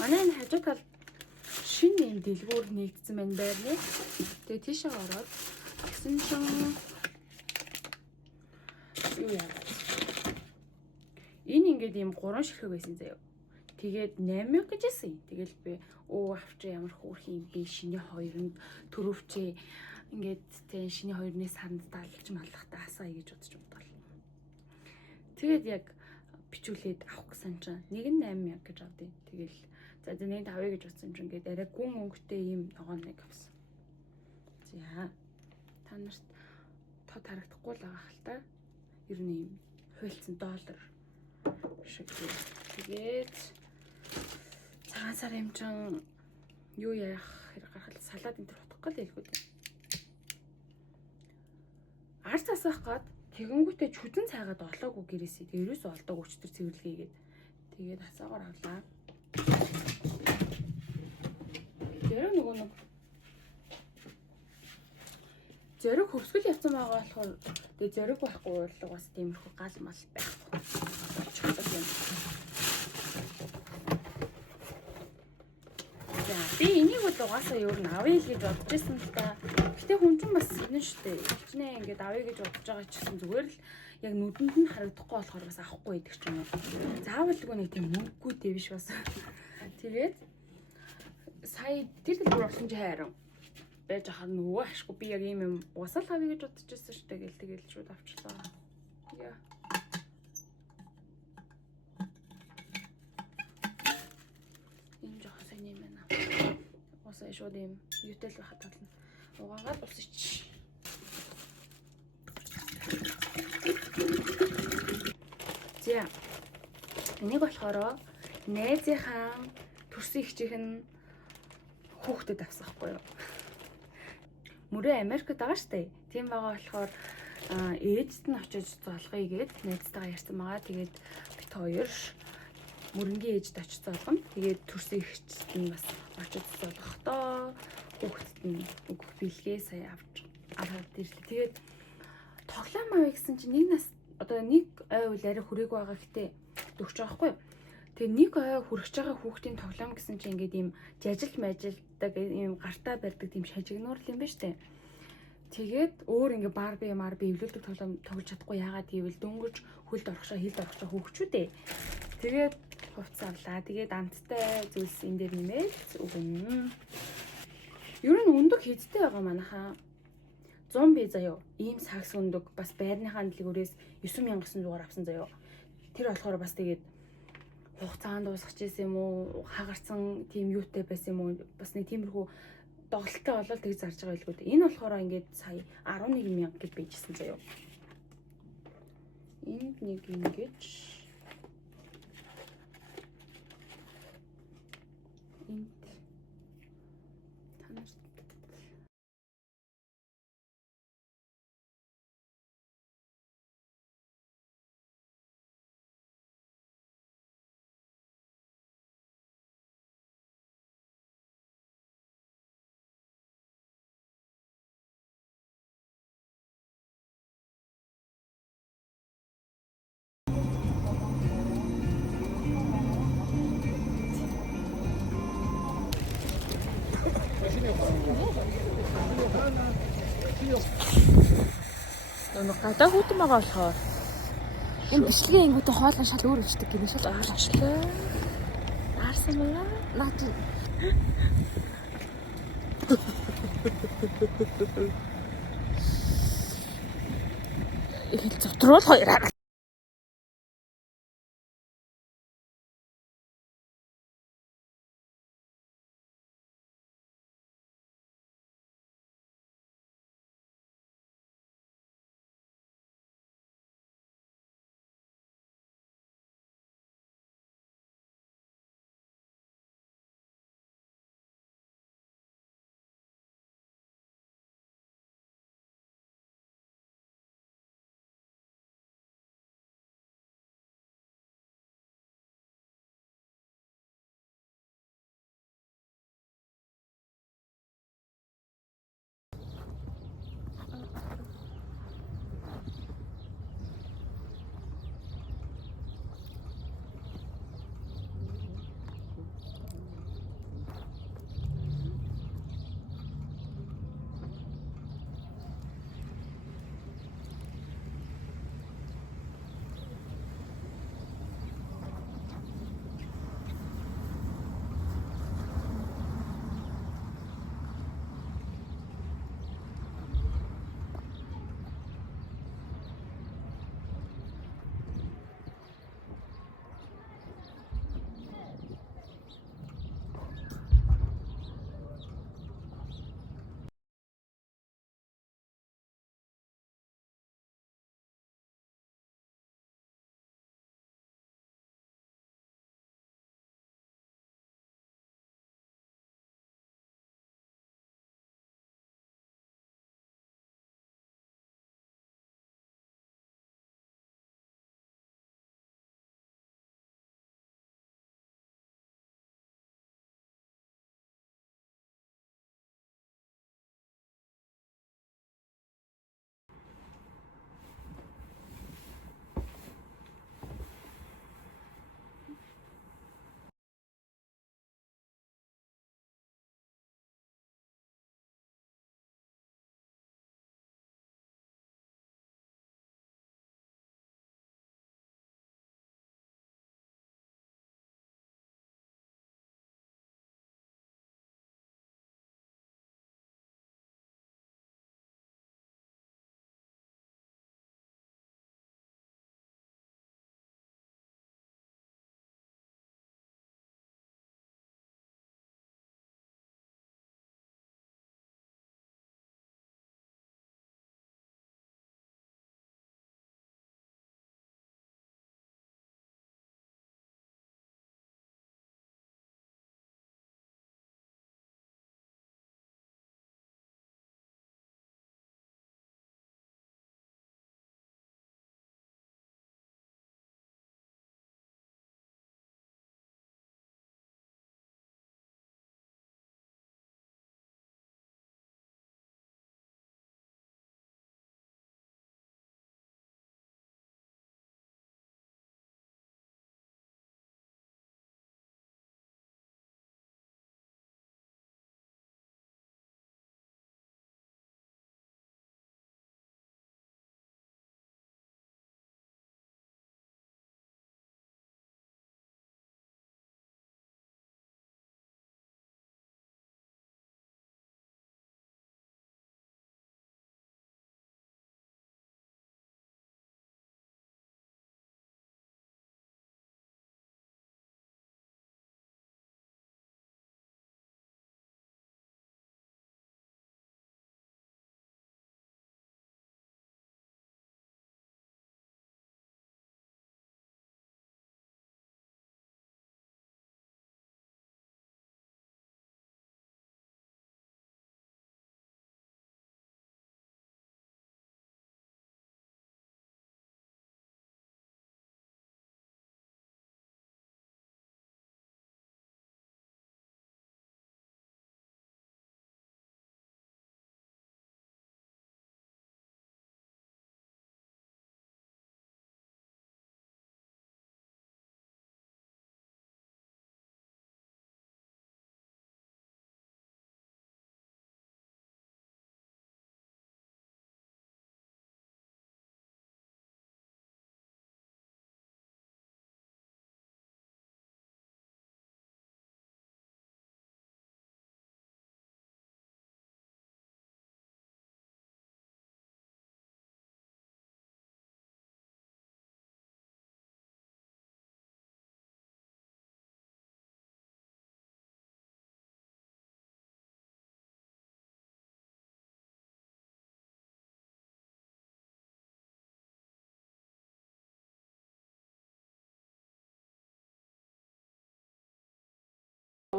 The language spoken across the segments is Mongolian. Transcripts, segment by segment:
Манай энэ хажуу тал шинэ юм дэлгүүр нэгдсэн байна байрны. Тэгээ тийшээ ороод гэсэн чинь юу яа. Энэ ингээд ийм 3 ширхэг байсан заяа. Тэгээд 8000 гэж хэлсэн. Тэгэл би авчи ямар хөөрх юм бэ шинэ 2-нд төрөвчээ ингээд тэ шинэ 2-ны санд далж маллахтаа асаа гэж бодож бодвол. Тэгээд яг бичүүлээд авах гэсэн чинь нэг нь 8000 гэж авдیں۔ Тэгэл за нэг 5 гэж утсан чинь ингээд арай гүн өнгөтэй ийм ногоон нэг авсан. За та нарт тод харагдахгүй л байгаа хэл та. Ер нь ийм хуйлцсан доллар шиг. Тэгээд цагаан сар юм чин юу яах хэрэг гаргал салаад энэ төр утгах гал хэлгүй дээ. Ард засах гад тэгэнгүүтээ чүдэн цайгаад олоогүй гэрээсээ. Тэгээ ерөөсөө олдоогүй өчтөр цэвэрлэгээгээд. Тэгээд хасаагаар авлаа. Тэр нөгөө нэг зориг хөвсгөл явсан байгаа болохоор тэгээ зориг байхгүй бол бас тиймэрхүү гал мал байхгүй. За би энийг бол угаасаа юу н авъя л гэж бодож байсан л да. Гэтэ хүн чинь бас энэ шүү дээ. Хичнээн ингээд авъя гэж бодож байгаа ч гэсэн зүгээр л яг нүдэнд нь харагдахгүй болохоор бас авахгүй байдаг ч юм уу. Заавалгүй нэг тийм мөнгөгүй дээ биш бас. Тэгээд сая тэр дэлгүүр орсон чи хайран байж ахаар нөгөө ашгүй би яг ийм юм уусаал авъя гэж бодож байсан шүү дээ. Тэгэл шууд авчлаа. Яа. Энэ жоохон сайн юм байна. Уусаа шууд ийм юутэл байхад болно. Угаагаад усч. За. Энийг болохоор найзынхаа төрсөн ихчийнх нь хүүхдэд авсан хгүй юу. Мөрөө Америкт байгаа штэ. Тийм байгаа болохоор ээжд нь очиж золгоё гэд найзтайгаа ярьсан байгаа. Тэгээд бит хоёр мөрөнгийн ээжд очиж золгоно. Тэгээд төрсөн ихчд нь бас очиж золгохдоо хүүхдэд нь өгөх бэлгээ сая аваад ирлээ. Тэгээд тоглоом авъя гэсэн чинь нэг нас одоо нэг ой үл арай хүрээг байгаа гэтээ өгч байгаа хгүй юу. Тэгээ нэг ой хүрэж байгаа хүүхдийн тоглоом гэсэн чинь ингээд ийм жажил мажилдаг ийм гартаа барьдаг тийм шажигнуур юм байна штэ. Тэгээд өөр ингээ барби эвлүүлдэг тоглоом тоглож чадахгүй яагаад гэвэл дөнгөж хөлд орохшоо хилд орохшоо хөөгчүүдээ. Тэгээд хувцас авлаа. Тэгээд амттай зүйлс энэ дээр нэмээд өгнө. Ер нь өндөг хийдтэй байгаа манайхаа. 100 бие заяа. Ийм сагс өндөг бас байрныхаа дэлгүүрээс 9900 авсан заяа. Тэр болохоор бас тэгээд хугацаанд дуусгаж ирсэн юм уу? Хагарсан тийм юутай байсан юм уу? Бас нэг тиймэрхүү доголттой болол тэг зарж байгаа байлгүй дээ. Энэ болохоор ингээд сая 11000 гэж байжсэн заяа. Энд нэг ингэж энд танарт гадаа хүүтэн байгаа болохоор энэ бичлэгийн ингүүтээ хоолой шал өөр өчтөг гэнэ шал аашлаа. Аарсан маа. Наад их зотруул хоёр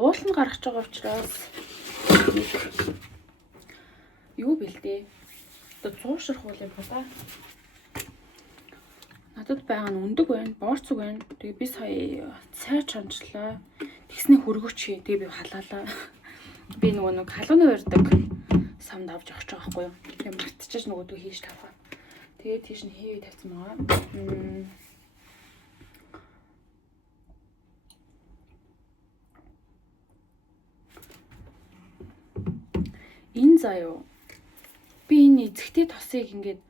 уул нь гаргаж байгаа учраас юу бэлдээ. Одоо цуушрах уул юм байна. Надад байгаа нь өндөг байна, борцог байна. Тэгээ би сая цай чанчлаа. Тэгснээ хөргөч хий. Тэгээ би халаалаа. Би нэг халууны барьдаг самд авч явах гэж байгаа байхгүй юу. Тэгээ мартчихаж нөгөөдөө хийж таваа. Тэгээ тийш нь хийе тавьсан байгаа. Энэ заяо. Би энэ эзэгтэй тосыг ингээд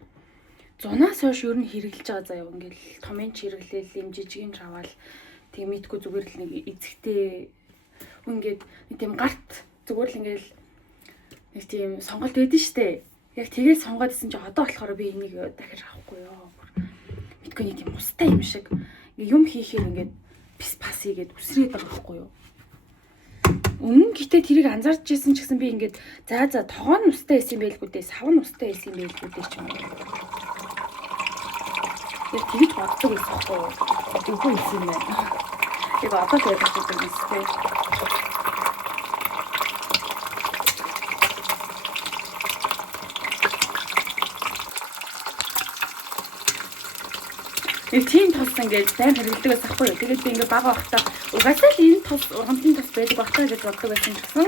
100-аас хойш ер нь хэрэглэж байгаа заяо. Ингээд томын ч хэрэглээл, юм жижигэн аваад тэгээ мэдгүй зүгээр л нэг эзэгтэй ингээд тийм гарт зүгээр л ингээд нэг тийм сонголт байдэн штэ. Яг тэгээд сонгоод исэн чи одоо болохоор би энийг дахиж авахгүй ёо. Мэдгүй нэг тийм устай юм шиг юм хийхээр ингээд пис пас хийгээд үсрээд байгаа байхгүй юу. Өмнө гэтээ тэрийг анзаарч ирсэн ч гэсэн би ингээд за тогоон устай байсан юм байлгүй дээ, савн устай байсан юм байлгүй дээ ч юм уу. Яг тэгж боддог байсан байхгүй юу. Үгүй юм байна. Яг одоо л ойлгож байгаа юм шүү дээ. Нэг тийм тос ингээд байн хэрэглэдэг байсан хгүй юу. Тэгээд би ингээд бага байхдаа угаасаа л энэ тос ургамлын тос байдаг багтаа гэж боддог байсан гэсэн.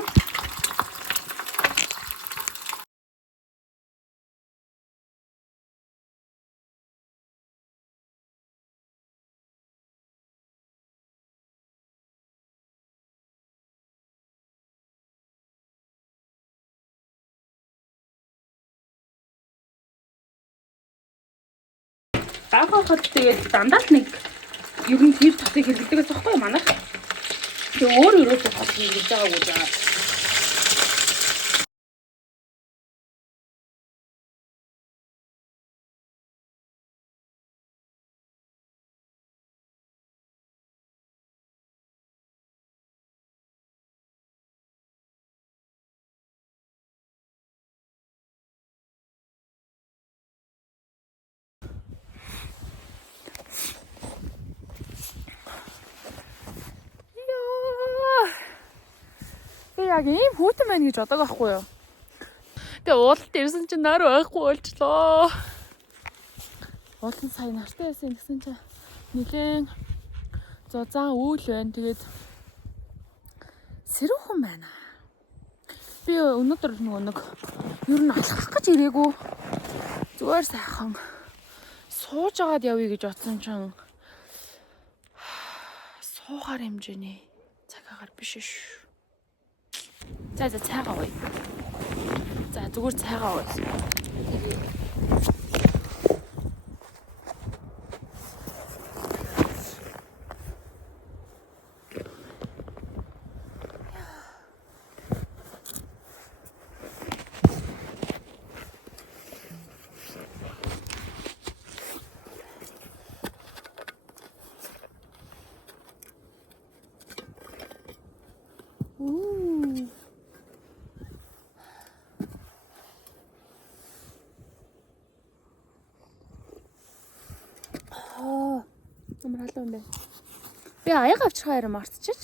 Бага хот тэгээд дандаа л нэг ер нь тэр тосыг хэрэглэдэг байсан хгүй юу манайх. Тэгээ өөр ерөөсөө тос хэрэглэж байгаагүй заа. Яг ийм хүүтэн байна гэж бодог байхгүй юу. Тэгээ уулалт ирсэн чинь нар байхгүй болчлоо. Уулын сая нартай байсан гэсэн чинь нэгэн зузаан үйл байна. Тэгээд сэрүүхэн байна. Би өнөөдөр нэг ер нь алхах гэж ирээгүй. Зүгээр сайхан сууж агаад явъя гэж бодсон чинь суугаар хэмжээний цагаагаар биш шүү. За цайгаа ууя. За зүгээр цайгаа ууя. Ямар халуун бэ? Би аяг авчихаа яраа мартчих.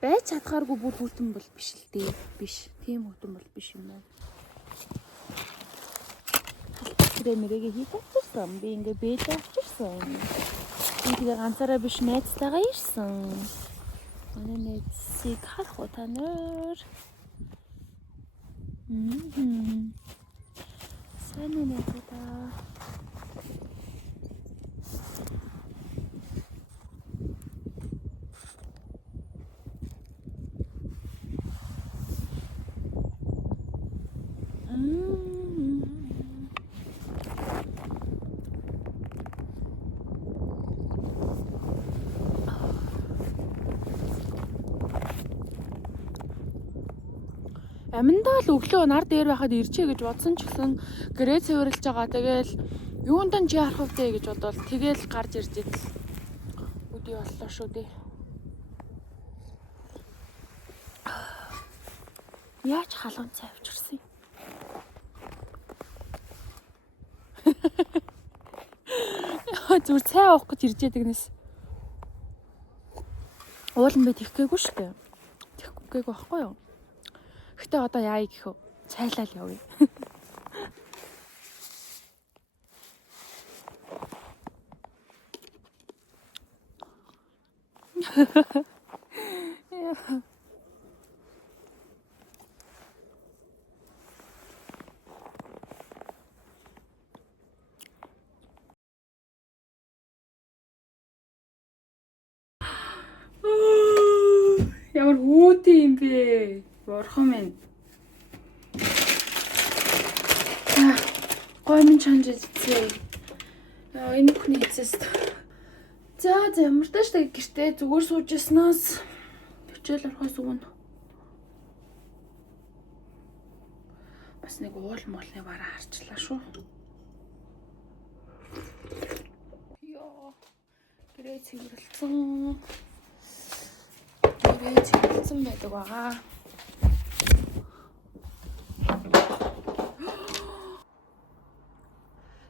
Байж чадхааргүй бүр хүүтэн бол биш л дээ. Биш. Тийм хүүтэн бол биш юм байна. Тэр мэрэгээ хийх авчихсан. Би ингээ бэж авчихсан. Би тэгээ ганцаараа биш найзтайгаа ирсэн. Манай найзыг харах уу та нар? Сайн найзаа. Аминдаа л өглөө нар дээр байхад ирчээ гэж бодсон ч гэсэн гэрээ цэвэрлж байгаа. Тэгээл юундан чи харах вэ гэж бодвол тэгээл гарч ирж идэл. Өдөө боллоо шүү дээ. Яаж халуун цай авчирсан юм? Зүр цай авах гэж ирж байдаг нэс. Уулан бэ тэгхгээгүй шүү дээ. Тэгхгээгүй байхгүй юу? Гэтэ одоо яая гэх вэ? Цайлал явъя. Ямар хүүтэй юм бэ? Бурхан минь. Гой минь чанж үзье. Энэ бүхний эцэст. За ямар тааш та гэртээ зүгээр сууж яснаас хичээл орохоос өмнө бас нэг уул муулны бараа харчлаа шүү. Йоо. Гэрээ цэвэрлсэн. Гэрээ цэвэрлсэн байдаг байгаа.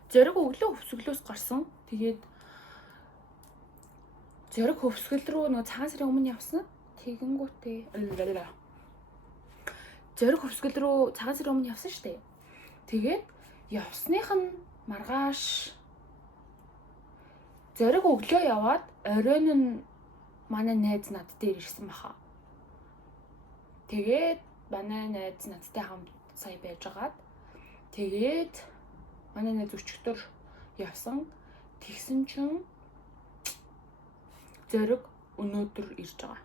Зэрэг өглөө хөвсгөлөөс гарсан. Тэгээд зэрэг хөвсгөл рүү нөгөө цагаан сарын өмнө явсан. Тэгэнгүүтээ зэрэг хөвсгөл рүү цагаан сарын өмнө явсан штэ. Тэгээд явсных нь маргааш зэрэг өглөө яваад оройн нь манай найз над дээр ирсэн баха. Тэгээд манай найз надтай хамт сая байж байгаад тэгээд манай найз өчигдөр явсан. Тэгсэн чинь зэрэг өнөөдөр ирж байгаа.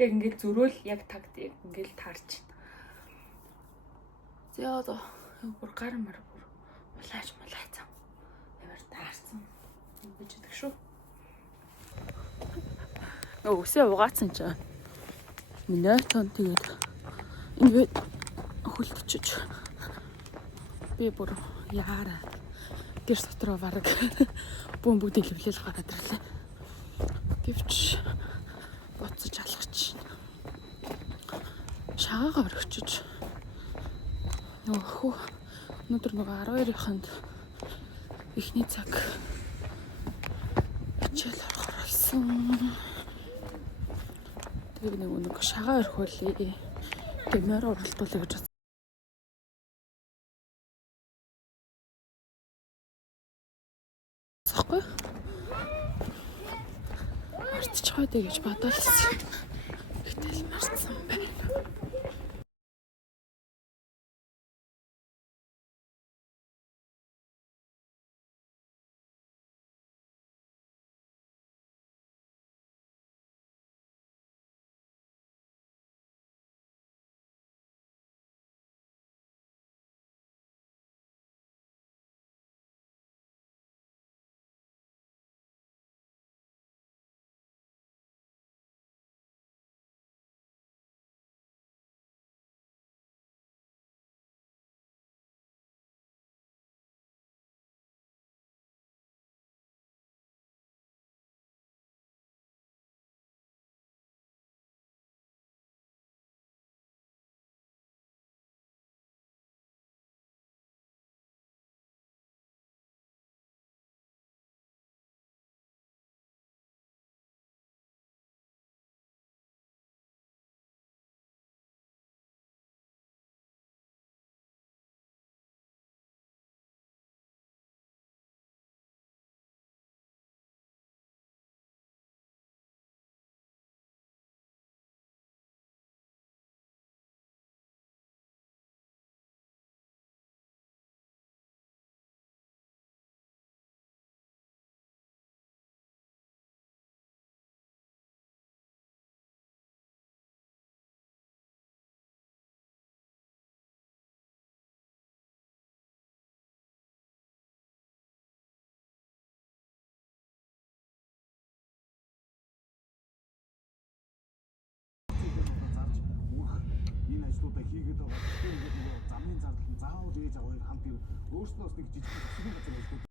Яг ингээд зөрөөл яг тагд ингээд таарч байна. За одоо бүр гар мар бүр улаач зам. Ямар таарсан. Ингэж идэг шүү. Өсөө угаацсан ч. Минь тон тэгээд ингээд хөлтөчөж би бүр яараа тэр дотроо бараг бүгд илвлэл гараад ирлээ. Гэвч боцож алгач. Шаагаа орхичиж. Нөхөө өнөөдөр нөгөө 12-нд эхний цаг хичээл орохоор болсон. Тэгээд нэг шагаа орхиулъя. Гэмээр оролдуулъя гэж бодсон. Сахгүй. Мартчих байд гэж бодоолсон. Гэтэл мартсан байна. ажлуудаа хийгээд байгаа. Тэгэхээр ингээд нөгөө замын зардал заавал ээж аваад хамт өөрснөөс нэг жижиг хэсэг газар